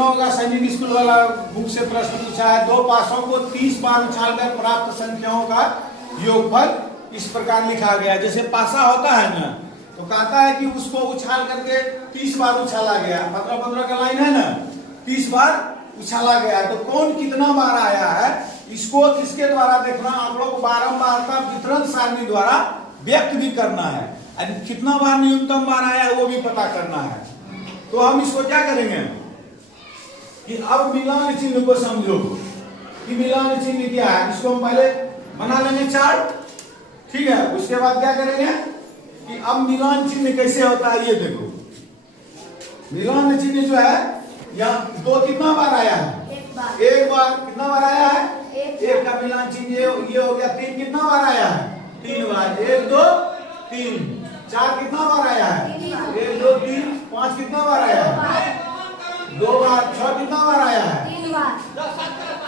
सुना होगा सैनिक स्कूल वाला बुक से प्रश्न पूछा है, दो पासों को 30 बार उछालकर प्राप्त संख्याओं का योगफल इस प्रकार लिखा गया। जैसे पासा होता है ना, तो कहता है कि उसको उछाल करके 30 बार उछाला गया, 15-15 का लाइन है ना, 30 बार उछाला गया। तो कौन कितना बार आया है, इसको किसके द्वारा देखना, आप लोग बारंबारता वितरण सारणी द्वारा व्यक्त भी करना है। कितना बार न्यूनतम बार आया है वो भी पता करना है। तो हम इसको क्या करेंगे कि अब मिलान चिन्ह को समझो कि मिलान चिन्ह क्या है। इसको हम पहले बना लेंगे चार्ट, ठीक है। उसके बाद क्या करेंगे कि अब मिलान चिन्ह कैसे होता है ये देखो। मिलान चिन्ह जो है यहाँ दो कितना बार आया है, एक बार कितना बार आया है, एक का मिलान चिन्ह ये हो गया। 3 कितना बार आया है, 3 बार, 1 2 3। 4 कितना बार आया है, 1 2 3। 5 कितना बार आया है, 2 बार। 6 कितना बार आया है, 3 बार।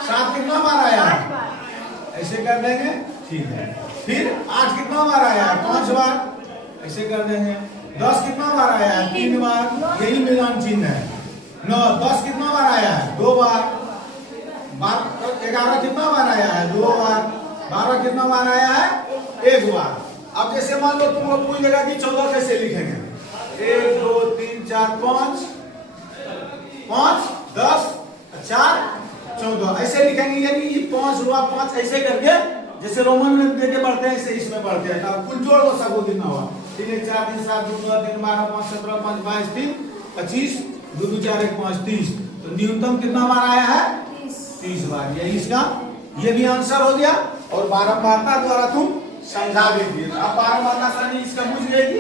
7 कितना बार आया है, ऐसे कर देंगे, ठीक है। फिर 8 कितना बार आया है, 5 बार, ऐसे कर देंगे। 10 कितना बार आया है, 3 बार, यही मिलान चिन्ह है। 9 10 कितना बार आया है, 2 बार। 11 कितना बार आया है, 2 बार। 12 कितना बार आया है, 1 बार। अब जैसे मान लो तुम लोग पूछेगा कि 14 कैसे लिखेंगे, 1 2 3 4 5 5 10 4 14 ऐसे लिखेंगे। यानी ये 5 हुआ, 5 ऐसे करके जैसे रोमन में देके बढ़ते हैं ऐसे इसमें बढ़ते हैं। अब कुल जोड़ दो, सबको कितना हुआ, 3 1 4 3 7 2 2 3 12 5 17 5 22 3 25 2 2 4 1 5 30। तो न्यूनतम कितना बार आया है, 30 बार। यही इसका ये भी आंसर हो गया। और बारंबारता द्वारा तुम समझा भी दिए। अब बारंबारता सारणी इसका बुझ गई थी,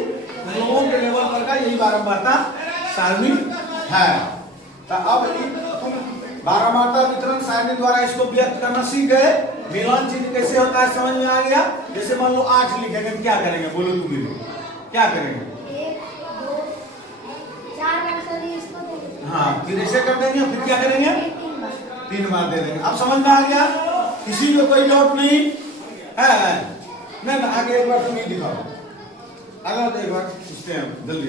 लोगों के लेवल पर का यही बारंबारता सारणी है। तो अब तुम बारंबारता वितरण सारणी द्वारा इसको व्यक्त करना सीख गए। मिलान चिन्ह कैसे होता है समझ में आ गया। जैसे मान लो 8 लिखेंगे तो क्या करेंगे, बोलो तुम लोग क्या करेंगे, 1 2 4 बार सभी इसको देंगे। हाँ, फिर ऐसे कर देंगे, फिर क्या करेंगे, 3 बार दे देंगे। अब समझ में आ गया, किसी को कोई डाउट नहीं है। नहीं ना, आगे एक बार तुम ही दिखाओ, आगे एक बार पूछते हैं जल्दी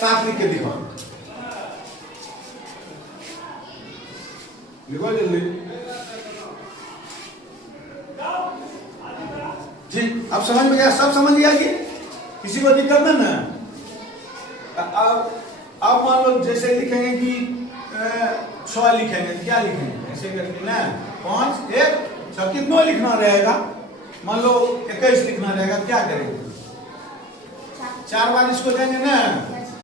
साफ लिख के दिखाओ, लिखो जल्दी जी। अब समझ में गया, सब समझ गया कि किसी को दिक्कत नहीं ना। अब मान लो जैसे लिखेंगे कि 6 लिखेंगे, क्या लिखेंगे, ऐसे करके ना 5 1 6 कितना लिखना रहेगा, मान लो 21 लिखना रहेगा, क्या करेंगे, 4 बार इसको देंगे ना,